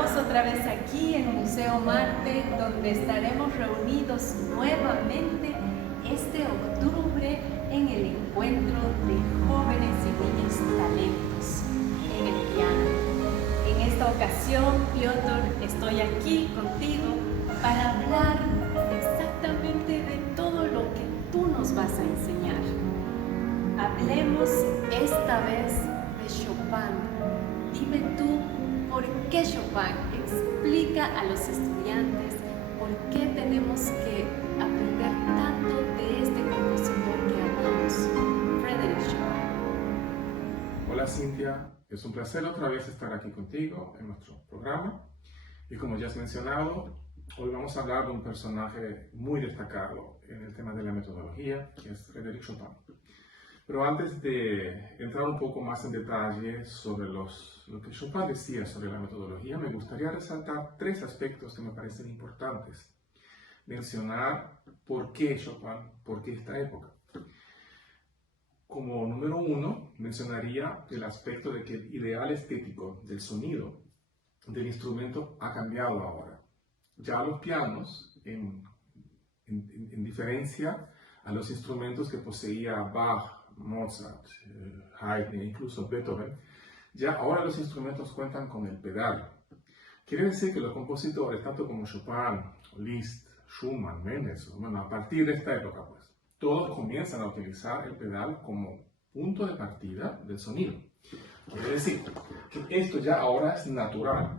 Estamos otra vez aquí en Museo Marte, donde estaremos reunidos nuevamente este octubre en el encuentro de jóvenes y niños talentos en el piano. En esta ocasión, Piotr, estoy aquí contigo para hablar exactamente de todo lo que tú nos vas a enseñar. Hablemos esta vez de Chopin. Dime tú, ¿por qué Chopin? Explica a los estudiantes por qué tenemos que aprender tanto de este compositor que amamos, Frédéric Chopin. Hola Cintia, es un placer otra vez estar aquí contigo en nuestro programa. Y como ya has mencionado, hoy vamos a hablar de un personaje muy destacado en el tema de la metodología, que es Frédéric Chopin. Pero antes de entrar un poco más en detalle sobre lo que Chopin decía sobre la metodología, me gustaría resaltar tres aspectos que me parecen importantes. Mencionar por qué Chopin, por qué esta época. Como número uno, mencionaría el aspecto de que el ideal estético del sonido del instrumento ha cambiado ahora. Ya los pianos, en diferencia a los instrumentos que poseía Bach, Mozart, Haydn e incluso Beethoven, ya ahora los instrumentos cuentan con el pedal. Quiere decir que los compositores, tanto como Chopin, Liszt, Schumann, Mendelssohn, bueno, a partir de esta época, pues, todos comienzan a utilizar el pedal como punto de partida del sonido. Quiere decir que esto ya ahora es natural.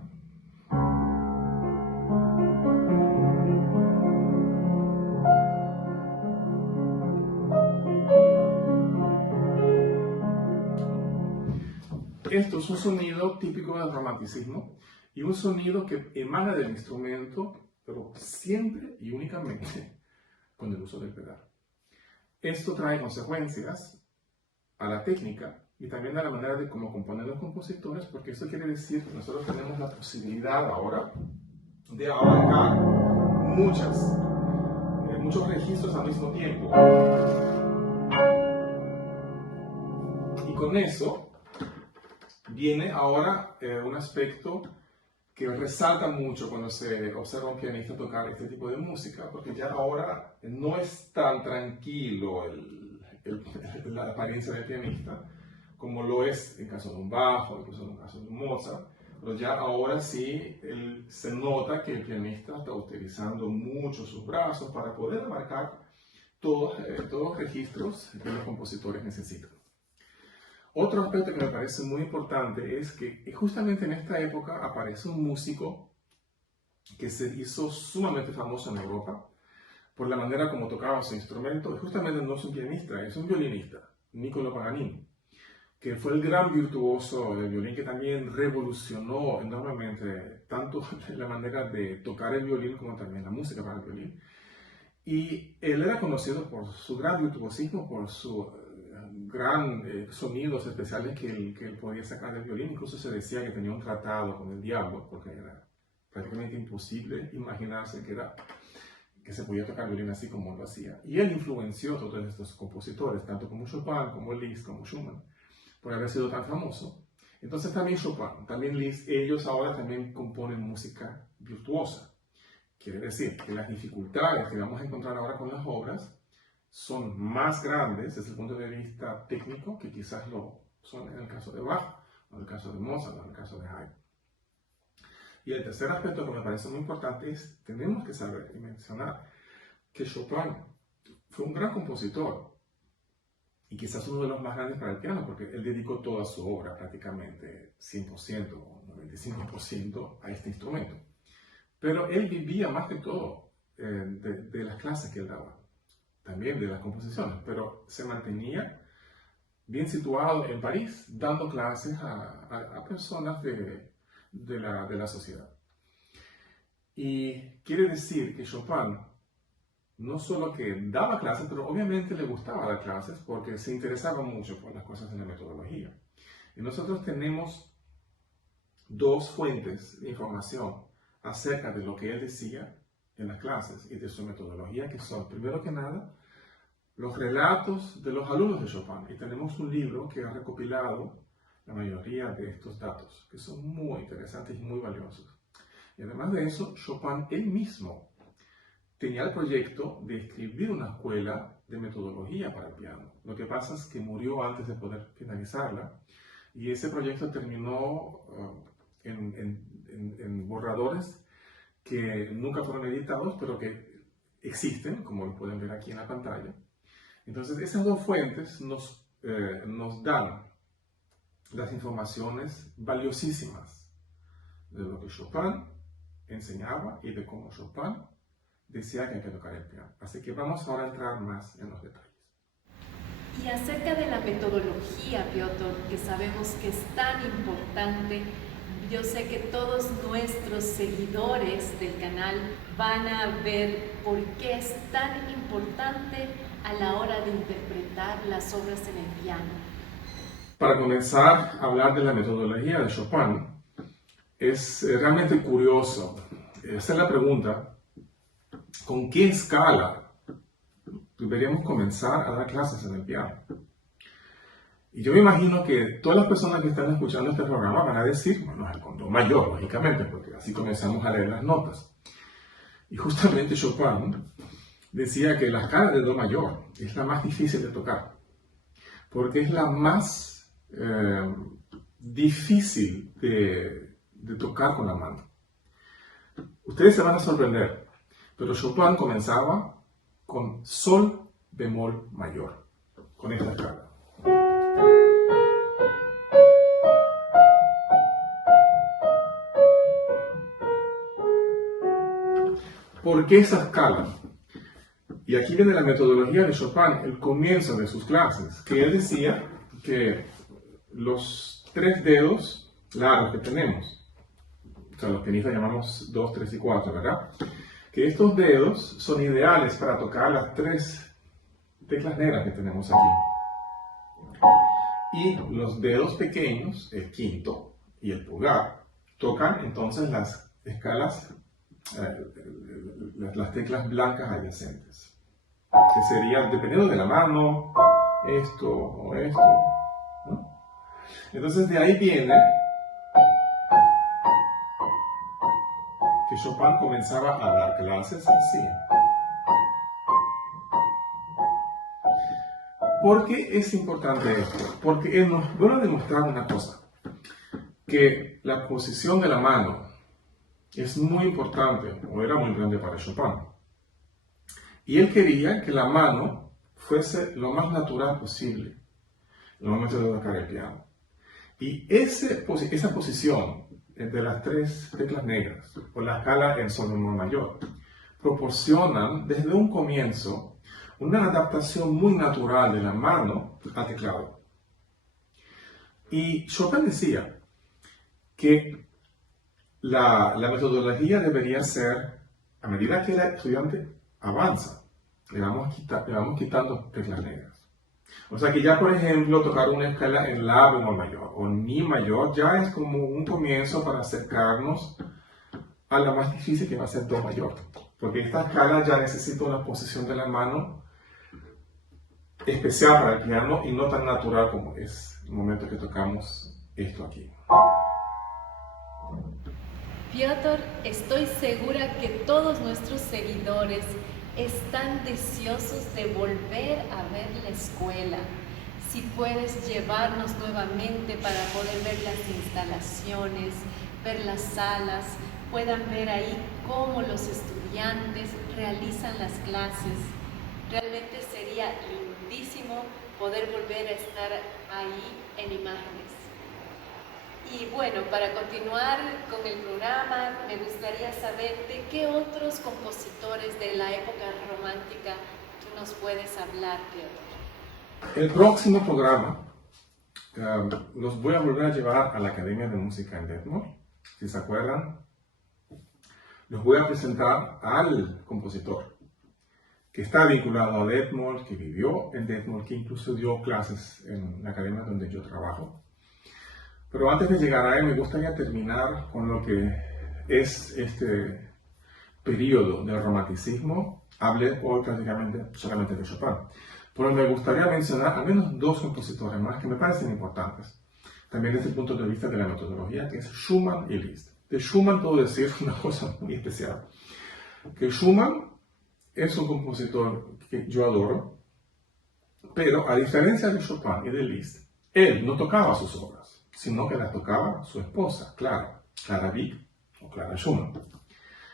Esto es un sonido típico del romanticismo y un sonido que emana del instrumento, pero siempre y únicamente con el uso del pedal. Esto trae consecuencias a la técnica y también a la manera de cómo componen los compositores, porque eso quiere decir que nosotros tenemos la posibilidad ahora de abarcar muchos registros al mismo tiempo. Y con eso viene ahora un aspecto que resalta mucho cuando se observa a un pianista tocar este tipo de música, porque ya ahora no es tan tranquilo la apariencia del pianista como lo es en caso de un Bach o incluso en el caso de un Mozart, pero ya ahora sí se nota que el pianista está utilizando mucho sus brazos para poder abarcar todos los registros que los compositores necesitan. Otro aspecto que me parece muy importante es que justamente en esta época aparece un músico que se hizo sumamente famoso en Europa por la manera como tocaba su instrumento, y justamente no es un pianista, es un violinista, Niccolò Paganini, que fue el gran virtuoso del violín, que también revolucionó enormemente tanto la manera de tocar el violín como también la música para el violín. Y él era conocido por su gran virtuosismo, por sus sonidos especiales que él podía sacar del violín. Incluso se decía que tenía un tratado con el diablo, porque era prácticamente imposible imaginarse que se podía tocar el violín así como lo hacía. Y él influenció a todos estos compositores, tanto como Chopin, como Liszt, como Schumann, por haber sido tan famoso. Entonces también Chopin, también Liszt, ellos ahora también componen música virtuosa. Quiere decir que las dificultades que vamos a encontrar ahora con las obras son más grandes desde el punto de vista técnico que quizás lo son en el caso de Bach, o en el caso de Mozart, o en el caso de Haydn. Y el tercer aspecto que me parece muy importante es, tenemos que saber y mencionar que Chopin fue un gran compositor y quizás uno de los más grandes para el piano, porque él dedicó toda su obra, prácticamente 100% o 95% a este instrumento. Pero él vivía más que todo de las clases que él daba, también de las composiciones, pero se mantenía bien situado en París, dando clases a personas de la sociedad. Y quiere decir que Chopin no solo que daba clases, pero obviamente le gustaba dar clases porque se interesaba mucho por las cosas de la metodología. Y nosotros tenemos dos fuentes de información acerca de lo que él decía en las clases y de su metodología, que son, primero que nada, los relatos de los alumnos de Chopin. Y tenemos un libro que ha recopilado la mayoría de estos datos, que son muy interesantes y muy valiosos. Y además de eso, Chopin él mismo tenía el proyecto de escribir una escuela de metodología para el piano. Lo que pasa es que murió antes de poder finalizarla y ese proyecto terminó en borradores que nunca fueron editados, pero que existen, como lo pueden ver aquí en la pantalla. Entonces, esas dos fuentes nos dan las informaciones valiosísimas de lo que Chopin enseñaba y de cómo Chopin decía que hay que tocar el piano. Así que vamos ahora a entrar más en los detalles. Y acerca de la metodología, Piotr, que sabemos que es tan importante, yo sé que todos nuestros seguidores del canal van a ver por qué es tan importante a la hora de interpretar las obras en el piano. Para comenzar a hablar de la metodología de Chopin, es realmente curioso hacer la pregunta, ¿con qué escala deberíamos comenzar a dar clases en el piano? Y yo me imagino que todas las personas que están escuchando este programa van a decir, bueno, el con do mayor, lógicamente, porque así comenzamos a leer las notas. Y justamente Chopin decía que la escala de do mayor es la más difícil de tocar, porque es la más difícil de tocar con la mano. Ustedes se van a sorprender, pero Chopin comenzaba con sol bemol mayor, con esta escala. ¿Por qué esa escala? Y aquí viene la metodología de Chopin, el comienzo de sus clases, que él decía que los 3 dedos largos que tenemos, o sea, los pianistas llamamos 2, 3 y 4, ¿verdad? Que estos dedos son ideales para tocar las 3 teclas negras que tenemos aquí. Y los dedos pequeños, el quinto y el pulgar, tocan entonces las escalas, las teclas blancas adyacentes, que serían, dependiendo de la mano, esto o esto, ¿no? Entonces de ahí viene que Chopin comenzaba a dar clases así. ¿Por qué es importante esto? Porque él nos va a demostrar una cosa, que la posición de la mano es muy importante, o era muy importante para Chopin. Y él quería que la mano fuese lo más natural posible en el momento de tocar el piano. Y esa posición de las 3 teclas negras, o la escala en sol menor mayor, proporcionan desde un comienzo una adaptación muy natural de la mano al teclado. Y Chopin decía que la metodología debería ser, a medida que el estudiante avanza, le vamos quitando teclas negras. O sea que ya, por ejemplo, tocar una escala en la bemol mayor o mi mayor ya es como un comienzo para acercarnos a la más difícil, que va a ser do mayor. Porque esta escala ya necesita una posición de la mano especial para el piano y no tan natural como es el momento que tocamos esto aquí. Piotr, estoy segura que todos nuestros seguidores están deseosos de volver a ver la escuela. Si puedes llevarnos nuevamente para poder ver las instalaciones, ver las salas, puedan ver ahí cómo los estudiantes realizan las clases. Realmente sería lindísimo poder volver a estar ahí en imágenes. Y bueno, para continuar con el programa, me gustaría saber de qué otros compositores de la época romántica tú nos puedes hablar, Piotr. El próximo programa los voy a volver a llevar a la Academia de Música en Detmold. Si se acuerdan, los voy a presentar al compositor que está vinculado a Detmold, que vivió en Detmold, que incluso dio clases en la academia donde yo trabajo. Pero antes de llegar a él, me gustaría terminar con lo que es este periodo del romanticismo. Hablé hoy prácticamente solamente de Chopin, pero me gustaría mencionar al menos 2 compositores más que me parecen importantes, también desde el punto de vista de la metodología, que es Schumann y Liszt. De Schumann puedo decir una cosa muy especial, que Schumann es un compositor que yo adoro, pero a diferencia de Chopin y de Liszt, él no tocaba sus obras, sino que las tocaba su esposa, Clara Wieck o Clara Schumann,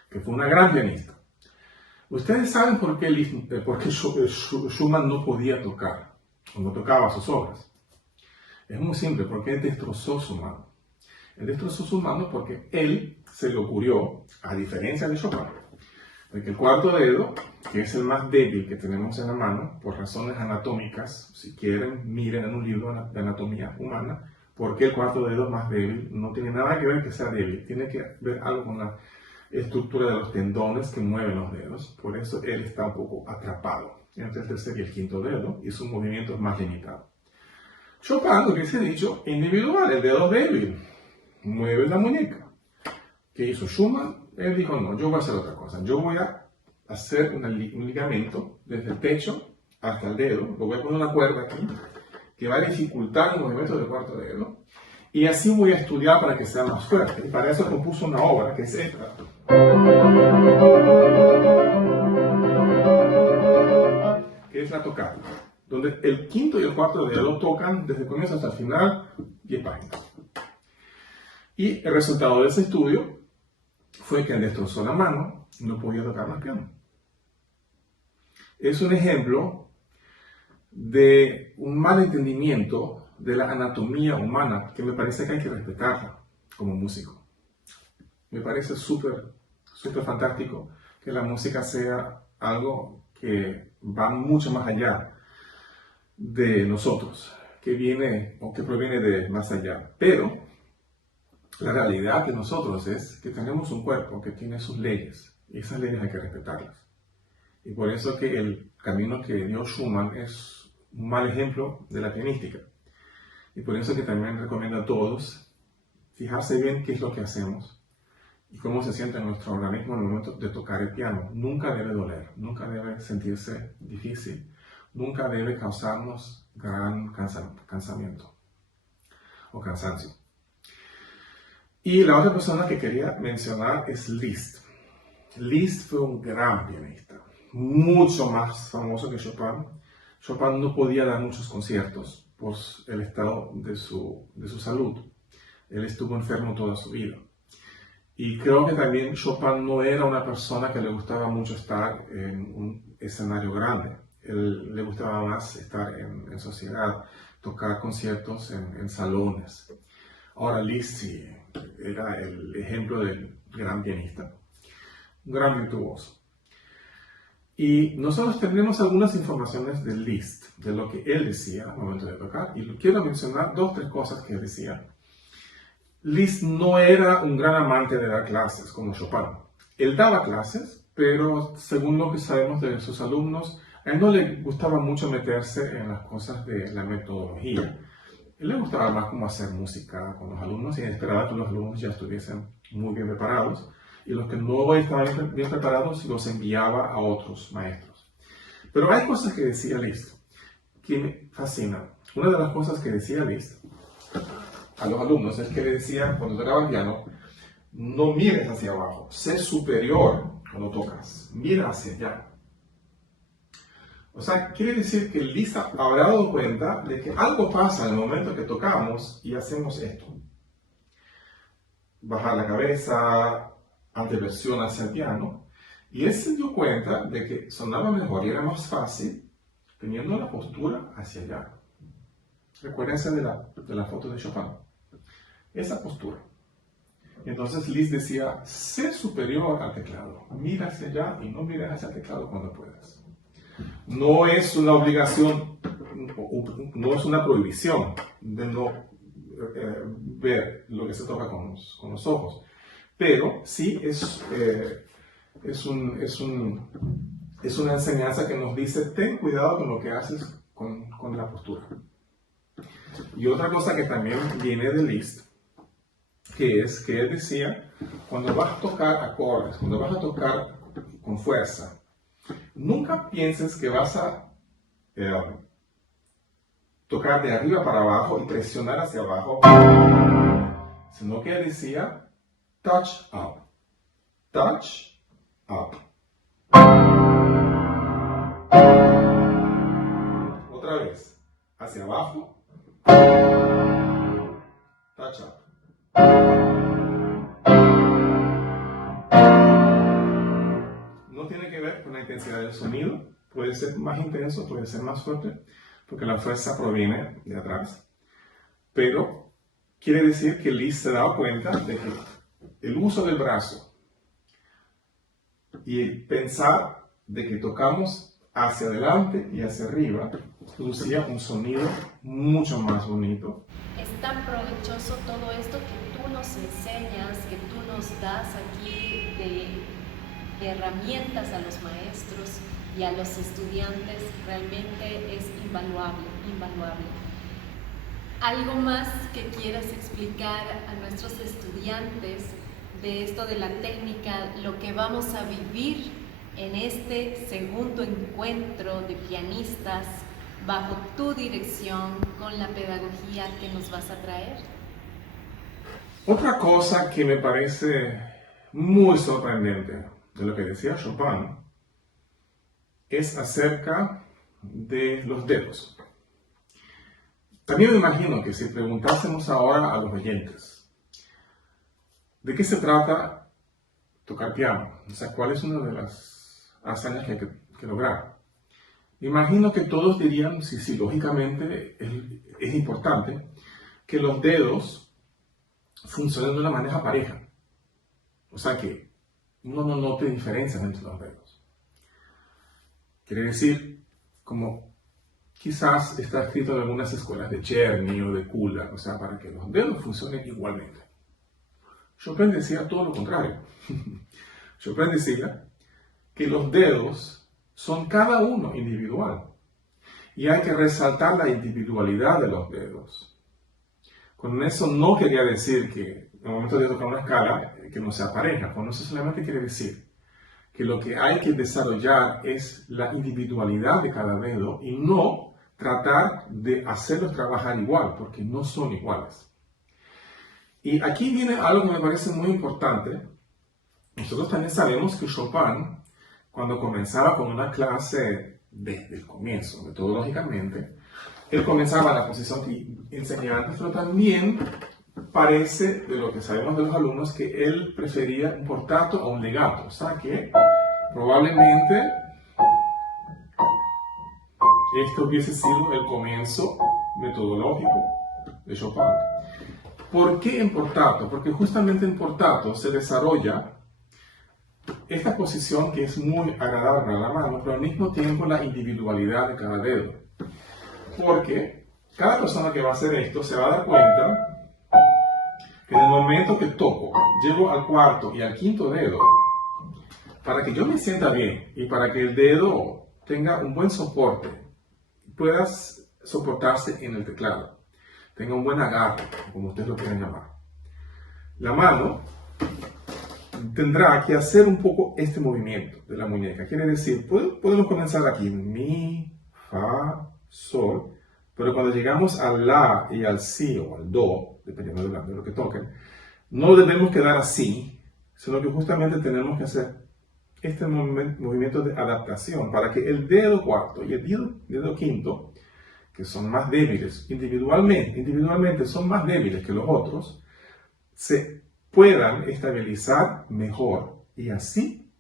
que fue una gran pianista. Ustedes saben por qué Schumann no podía tocar, o no tocaba sus obras. Es muy simple, porque él destrozó su mano. Él destrozó su mano porque él se le ocurrió, a diferencia de Chopin, de que el cuarto dedo, que es el más débil que tenemos en la mano, por razones anatómicas, si quieren, miren en un libro de anatomía humana, porque el cuarto dedo es más débil, no tiene nada que ver que sea débil, tiene que ver algo con la estructura de los tendones que mueven los dedos, por eso él está un poco atrapado entre el tercer y el quinto dedo, y su movimiento es más limitado. Chopin, lo que se ha dicho, individual, el dedo débil, mueve la muñeca. ¿Qué hizo Schumann? Él dijo, no, yo voy a hacer otra cosa. Yo voy a hacer un ligamento desde el pecho hasta el dedo. Lo voy a poner una cuerda aquí que va a dificultar el movimiento del cuarto dedo. Y así voy a estudiar para que sea más fuerte. Y para eso compuso una obra que es esta, que es la tocata, donde el quinto y el cuarto dedo tocan desde el comienzo hasta el final 10 páginas. Y el resultado de ese estudio fue que él destrozó la mano y no podía tocar más piano. Es un ejemplo de un mal entendimiento de la anatomía humana que me parece que hay que respetarla como músico. Me parece súper fantástico que la música sea algo que va mucho más allá de nosotros, que viene o que proviene de más allá. Pero la realidad de nosotros es que tenemos un cuerpo que tiene sus leyes, y esas leyes hay que respetarlas. Y por eso que el camino que dio Schumann es un mal ejemplo de la pianística. Y por eso que también recomiendo a todos fijarse bien qué es lo que hacemos y cómo se siente nuestro organismo en el momento de tocar el piano. Nunca debe doler, nunca debe sentirse difícil, nunca debe causarnos gran cansamiento o cansancio. Y la otra persona que quería mencionar es Liszt. Liszt fue un gran pianista, mucho más famoso que Chopin. Chopin no podía dar muchos conciertos por el estado de su salud. Él estuvo enfermo toda su vida. Y creo que también Chopin no era una persona que le gustaba mucho estar en un escenario grande. Él le gustaba más estar en sociedad, tocar conciertos en salones. Ahora Liszt sí era el ejemplo del gran pianista, un gran virtuoso. Y nosotros tenemos algunas informaciones de Liszt, de lo que él decía al momento de tocar, y quiero mencionar 2 o 3 cosas que él decía. Liszt no era un gran amante de dar clases como Chopin. Él daba clases, pero según lo que sabemos de sus alumnos, a él no le gustaba mucho meterse en las cosas de la metodología. A él le gustaba más como hacer música con los alumnos y esperaba que los alumnos ya estuviesen muy bien preparados. Y los que no estaban bien preparados los enviaba a otros maestros. Pero hay cosas que decía Liszt que me fascinan. Una de las cosas que decía Liszt a los alumnos es que le decía, cuando tocaba el piano, no mires hacia abajo, sé superior cuando tocas, mira hacia allá. O sea, quiere decir que Liszt habrá dado cuenta de que algo pasa en el momento que tocamos y hacemos esto. Bajar la cabeza, anteversión hacia el piano, y él se dio cuenta de que sonaba mejor y era más fácil teniendo la postura hacia allá. Recuérdense de la foto de Chopin. Esa postura. Entonces Liszt decía, sé superior al teclado, mira hacia allá y no mires hacia el teclado cuando puedas. No es una obligación, no es una prohibición de no ver lo que se toca con los ojos. Pero sí es una enseñanza que nos dice, ten cuidado con lo que haces con la postura. Y otra cosa que también viene de Liszt, que es que él decía, cuando vas a tocar acordes, cuando vas a tocar con fuerza, nunca pienses que vas a tocar de arriba para abajo y presionar hacia abajo, sino que él decía, touch, up. Touch, up. Otra vez, hacia abajo. Touch, up. No tiene que ver con la intensidad del sonido. Puede ser más intenso, puede ser más fuerte, porque la fuerza proviene de atrás. Pero quiere decir que Liz se da cuenta de que el uso del brazo y el pensar de que tocamos hacia adelante y hacia arriba producía un sonido mucho más bonito. Es tan provechoso todo esto que tú nos enseñas, que tú nos das aquí de herramientas a los maestros y a los estudiantes, realmente es invaluable, invaluable. ¿Algo más que quieras explicar a nuestros estudiantes de esto de la técnica, lo que vamos a vivir en este segundo encuentro de pianistas bajo tu dirección con la pedagogía que nos vas a traer? Otra cosa que me parece muy sorprendente de lo que decía Chopin es acerca de los dedos. También me imagino que si preguntásemos ahora a los oyentes, ¿de qué se trata tocar piano? O sea, ¿cuál es una de las hazañas que hay que lograr? Me imagino que todos dirían, sí, lógicamente es importante que los dedos funcionen de una manera pareja. O sea, que uno no note diferencias entre los dedos. Quiere decir, como quizás está escrito en algunas escuelas de Czerny o de Kula, o sea, para que los dedos funcionen igualmente. Chopin decía todo lo contrario. Chopin decía que los dedos son cada uno individual y hay que resaltar la individualidad de los dedos. Con eso no quería decir que en el momento de tocar una escala que no sea pareja, con eso solamente quiere decir que lo que hay que desarrollar es la individualidad de cada dedo y no tratar de hacerlos trabajar igual, porque no son iguales. Y aquí viene algo que me parece muy importante. Nosotros también sabemos que Chopin, cuando comenzaba con una clase desde el comienzo, metodológicamente, él comenzaba en la posición que enseñaba antes, pero también parece, de lo que sabemos de los alumnos, que él prefería un portato a un legato. O sea que probablemente esto hubiese sido el comienzo metodológico de Chopin. ¿Por qué en portato? Porque justamente en portato se desarrolla esta posición que es muy agradable para la mano, pero al mismo tiempo la individualidad de cada dedo. Porque cada persona que va a hacer esto se va a dar cuenta que en el momento que toco, llego al cuarto y al quinto dedo, para que yo me sienta bien y para que el dedo tenga un buen soporte, pueda soportarse en el teclado, tenga un buen agarre, como ustedes lo quieran llamar. La mano tendrá que hacer un poco este movimiento de la muñeca. Quiere decir, podemos comenzar aquí, mi, fa, sol, pero cuando llegamos al la y al si o al do, dependiendo de lo que toquen, no debemos quedar así, sino que justamente tenemos que hacer este movimiento de adaptación para que el dedo cuarto y el dedo quinto, que son más débiles individualmente son más débiles que los otros, se puedan estabilizar mejor y así,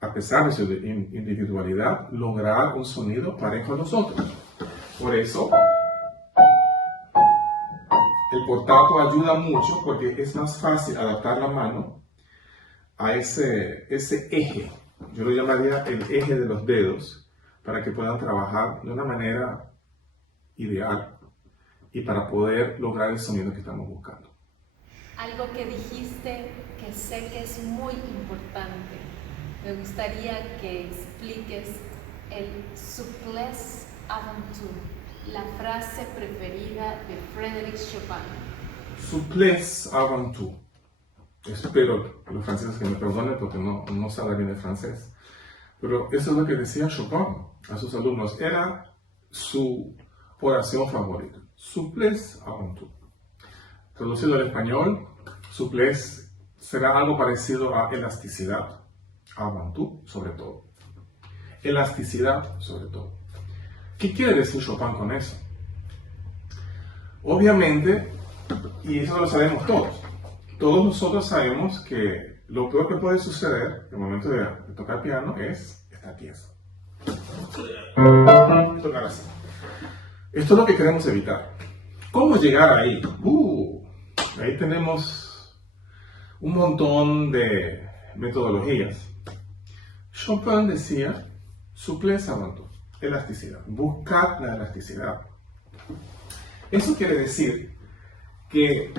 a pesar de su individualidad, lograr un sonido parejo a los otros. Por eso, el portato ayuda mucho porque es más fácil adaptar la mano a ese eje. Yo lo llamaría el eje de los dedos para que puedan trabajar de una manera ideal y para poder lograr el sonido que estamos buscando. Algo que dijiste que sé que es muy importante. Me gustaría que expliques el souplesse avant tout, la frase preferida de Frédéric Chopin. Souplesse avant tout. Espero que los franceses que me perdonen porque no saben bien el francés. Pero eso es lo que decía Chopin a sus alumnos. Era su oración favorita. Souplesse avant tout. Traducido al español, souplesse será algo parecido a elasticidad, avant tout sobre todo. Elasticidad sobre todo. ¿Qué quiere decir Chopin con eso? Obviamente, y eso lo sabemos todos nosotros sabemos que lo peor que puede suceder en el momento de tocar piano es estar tieso. Tocar así. Esto es lo que queremos evitar. ¿Cómo llegar ahí? Ahí tenemos un montón de metodologías. Chopin decía, souplesse avant tout, elasticidad. Buscar la elasticidad. Eso quiere decir que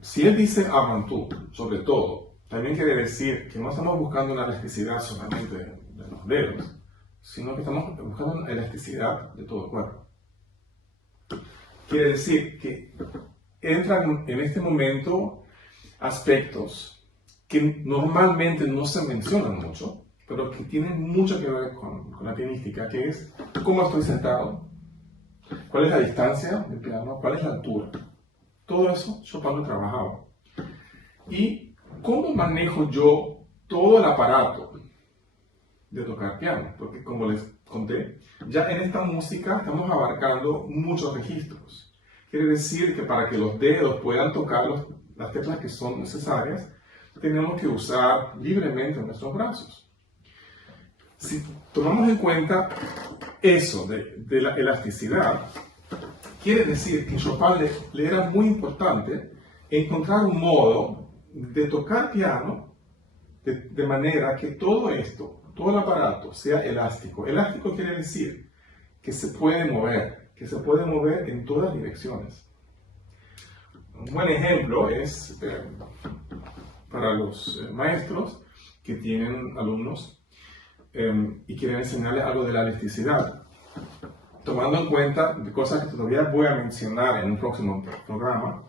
si él dice avant tout, sobre todo, también quiere decir que no estamos buscando una elasticidad solamente de los dedos, sino que estamos buscando una elasticidad de todo el cuerpo. Quiere decir que entran en este momento aspectos que normalmente no se mencionan mucho, pero que tienen mucho que ver con la pianística, que es cómo estoy sentado, cuál es la distancia del piano, cuál es la altura. Todo eso Chopin lo trabajaba. Y cómo manejo yo todo el aparato de tocar piano, porque como les conté, ya en esta música estamos abarcando muchos registros. Quiere decir que para que los dedos puedan tocar las teclas que son necesarias, tenemos que usar libremente nuestros brazos. Si tomamos en cuenta eso de la elasticidad, quiere decir que Chopin le era muy importante encontrar un modo de tocar piano de manera que todo esto, todo el aparato sea elástico. Elástico quiere decir que se puede mover en todas direcciones. Un buen ejemplo es para los maestros que tienen alumnos y quieren enseñarles algo de la elasticidad, tomando en cuenta de cosas que todavía voy a mencionar en un próximo programa,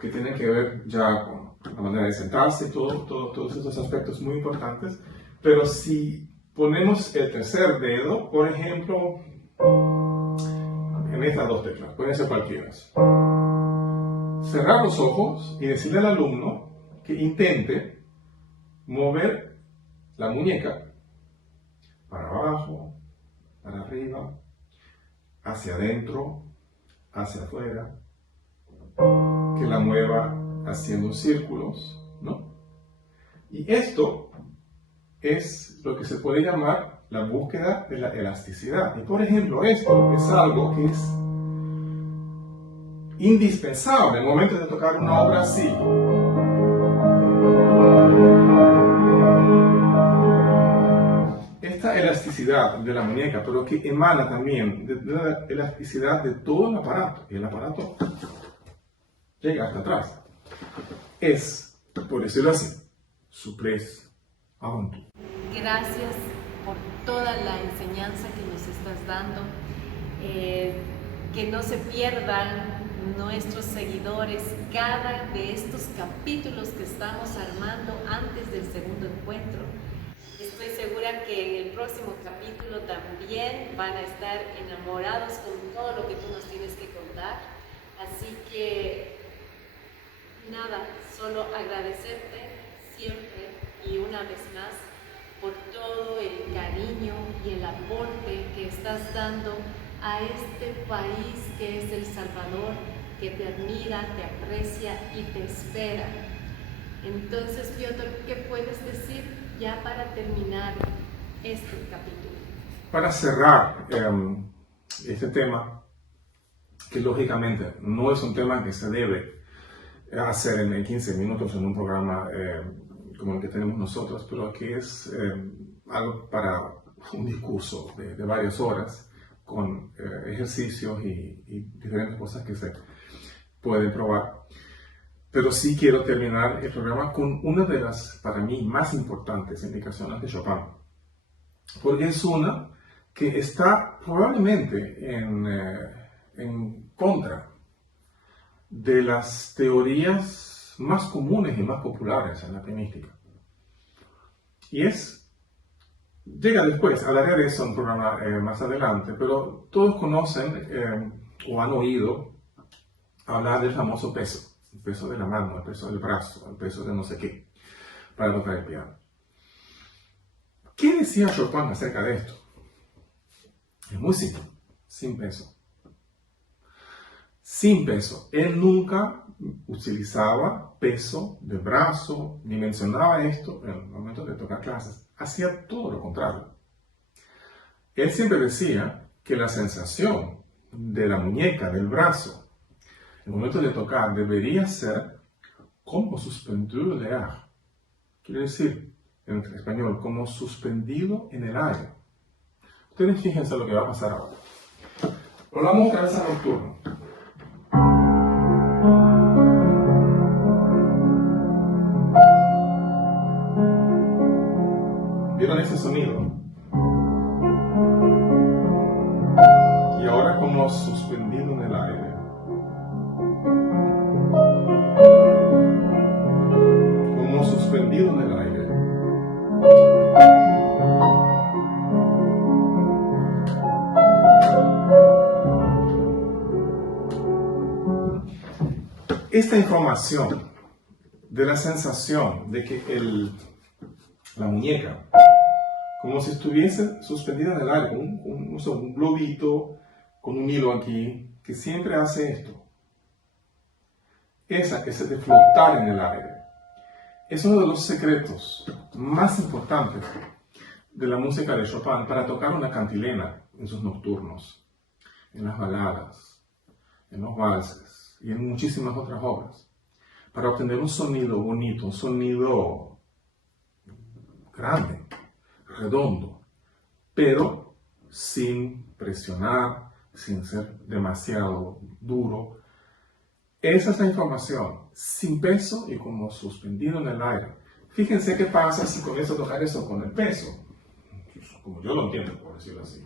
que tienen que ver ya con la manera de sentarse, todos esos aspectos muy importantes. Pero si ponemos el tercer dedo, por ejemplo, en estas dos teclas, pueden ser cualquiera, cerrar los ojos y decirle al alumno que intente mover la muñeca para abajo, para arriba, hacia adentro, hacia afuera, que la mueva haciendo círculos, ¿no? Y esto es lo que se puede llamar la búsqueda de la elasticidad. Y por ejemplo, esto es algo que es indispensable en el momento de tocar una obra así. Esta elasticidad de la muñeca, pero que emana también de la elasticidad de todo el aparato, y el aparato llega hasta atrás, es, por decirlo así, souplesse avant tout. Gracias por toda la enseñanza que nos estás dando, que no se pierdan nuestros seguidores cada de estos capítulos que estamos armando antes del segundo encuentro. Estoy segura que en el próximo capítulo también van a estar enamorados con todo lo que tú nos tienes que contar. Así que nada, solo agradecerte siempre y una vez más por todo el cariño y el aporte que estás dando a este país que es El Salvador, que te admira, te aprecia y te espera. Entonces, Piotr, ¿qué puedes decir ya para terminar este capítulo? Para cerrar este tema, que lógicamente no es un tema que se debe hacer en 15 minutos en un programa como el que tenemos nosotros, pero que es algo para un discurso de varias horas con ejercicios y diferentes cosas que se pueden probar. Pero sí quiero terminar el programa con una de las, para mí, más importantes indicaciones de Chopin, porque es una que está probablemente en contra de las teorías más comunes y más populares en la pianística. Y llega después, hablaré de eso en un programa más adelante, pero todos conocen o han oído hablar del famoso peso. el peso de la mano, el peso del brazo, el peso de no sé qué, para tocar el piano. ¿Qué decía Chopin acerca de esto? Es muy simple, sin peso. Sin peso. Él nunca utilizaba peso de brazo, ni mencionaba esto en el momento de tocar clases. Hacía todo lo contrario. Él siempre decía que la sensación de la muñeca, del brazo, en el momento de tocar, debería ser como suspendido de aire. Quiere decir, en español, como suspendido en el aire. Ustedes fíjense lo que va a pasar ahora. Volvamos otra vez al nocturno. ¿Vieron ese sonido? Y ahora como suspendido en el aire. Como suspendido en el aire. Esta información de la sensación de que la muñeca, como si estuviese suspendida en el aire, con un globito, con un hilo aquí, que siempre hace esto. Ese de flotar en el aire, es uno de los secretos más importantes de la música de Chopin para tocar una cantilena en sus nocturnos, en las baladas, en los valses y en muchísimas otras obras, para obtener un sonido bonito, un sonido grande, redondo, pero sin presionar, sin ser demasiado duro. Esa es la información, sin peso y como suspendido en el aire. Fíjense qué pasa si comienzo a tocar eso con el peso, como yo lo entiendo, por decirlo así.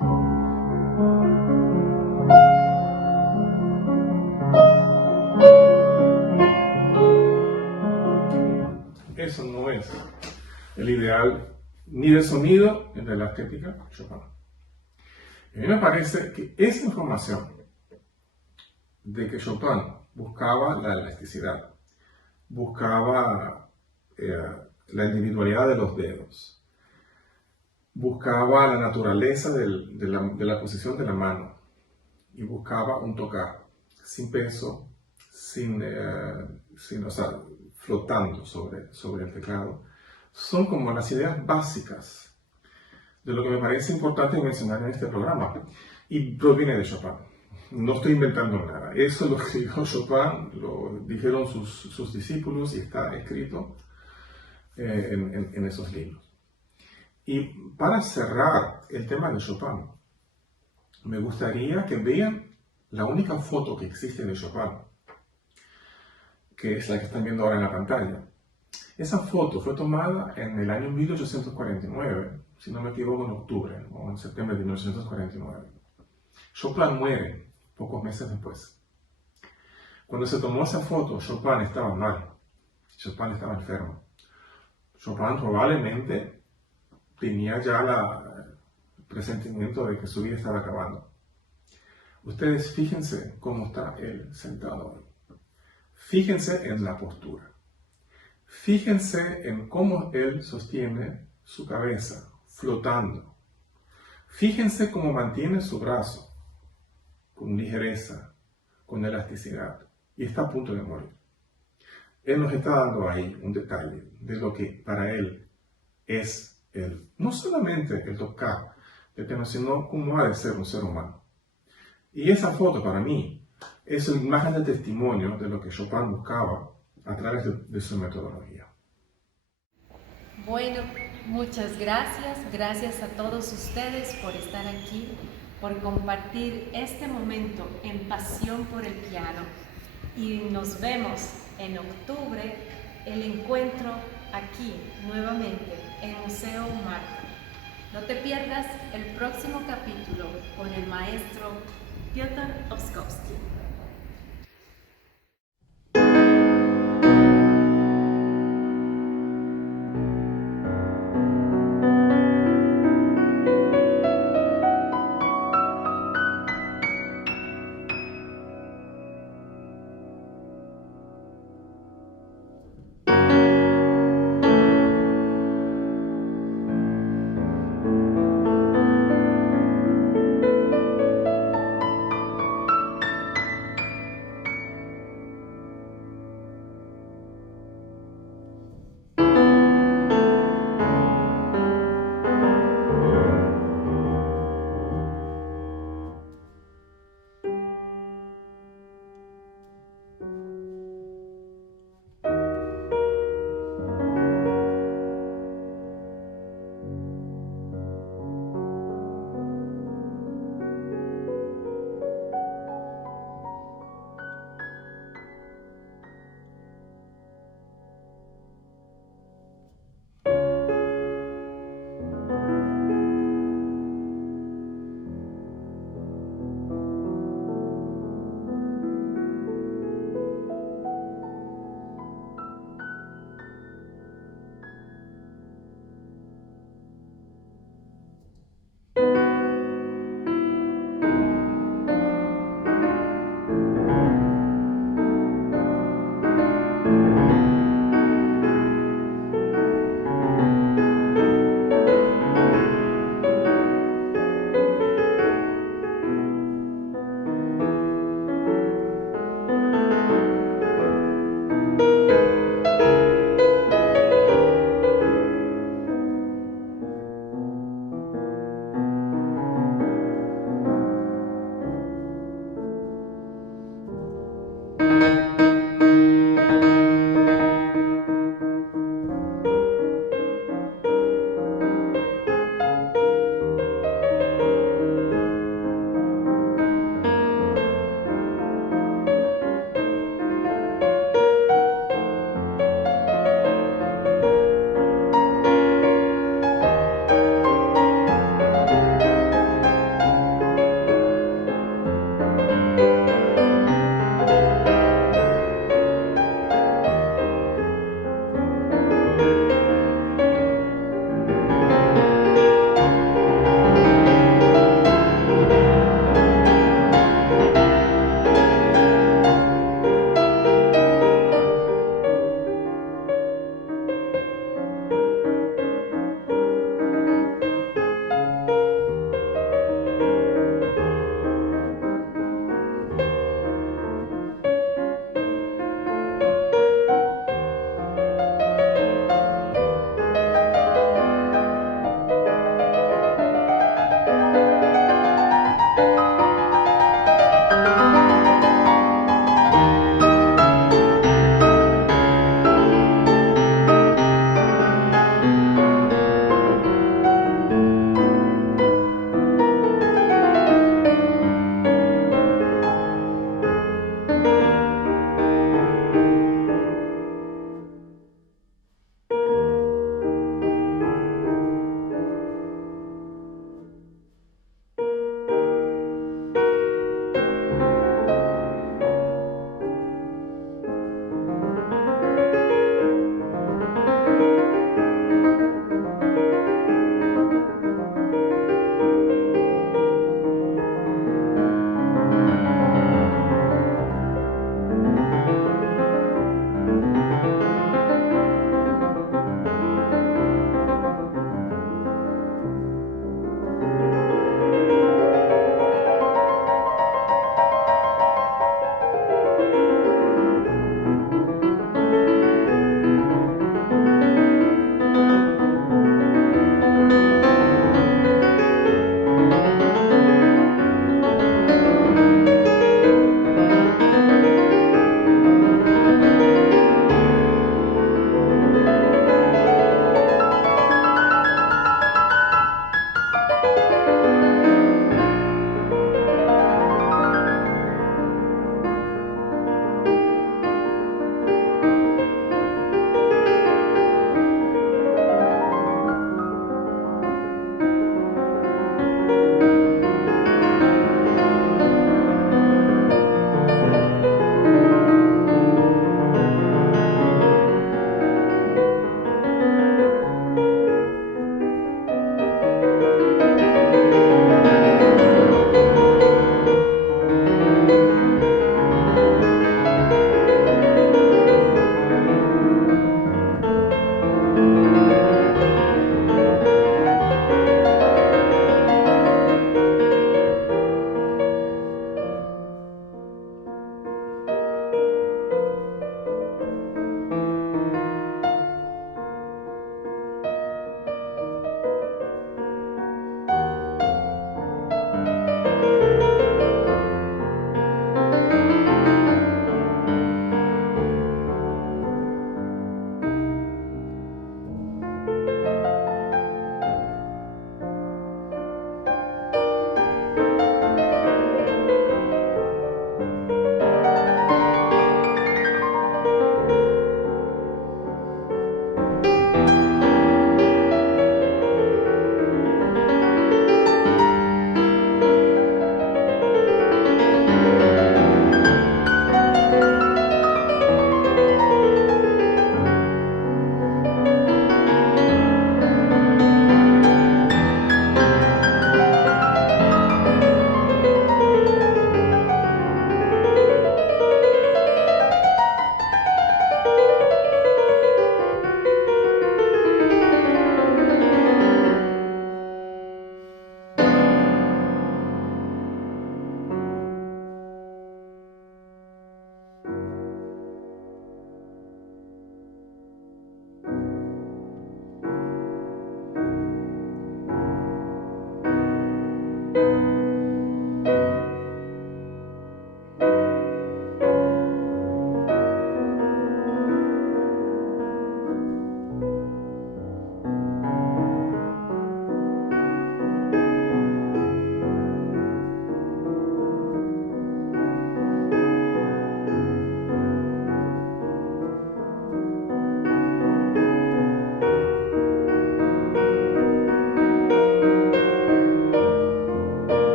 Eso no es el ideal ni del sonido ni de la estética Chopin. A mí me parece que esa información de que Chopin buscaba la elasticidad, buscaba la individualidad de los dedos, buscaba la naturaleza de la posición de la mano y buscaba un tocar sin peso, o sea, flotando sobre el teclado. Son como las ideas básicas de lo que me parece importante mencionar en este programa, y proviene de Chopin. No estoy inventando nada. Eso es lo que dijo Chopin, lo dijeron sus discípulos y está escrito en esos libros. Y para cerrar el tema de Chopin, me gustaría que vean la única foto que existe de Chopin, que es la que están viendo ahora en la pantalla. Esa foto fue tomada en el año 1849, si no me equivoco, en octubre o en septiembre de 1849. Chopin muere pocos meses después. Cuando se tomó esa foto, Chopin estaba mal. Chopin estaba enfermo. Chopin probablemente tenía ya el presentimiento de que su vida estaba acabando. Ustedes fíjense cómo está él sentado hoy. Fíjense en la postura. Fíjense en cómo él sostiene su cabeza, flotando. Fíjense cómo mantiene su brazo, con ligereza, con elasticidad, y está a punto de morir. Él nos está dando ahí un detalle de lo que para él es no solamente el tocar el tema, sino cómo ha de ser un ser humano. Y esa foto para mí es el más grande testimonio de lo que Chopin buscaba a través de su metodología. Bueno, muchas gracias. Gracias a todos ustedes por estar aquí, por compartir este momento en pasión por el piano. Y nos vemos en octubre, el encuentro aquí nuevamente en Museo Marta. No te pierdas el próximo capítulo con el maestro Piotr Oskowski.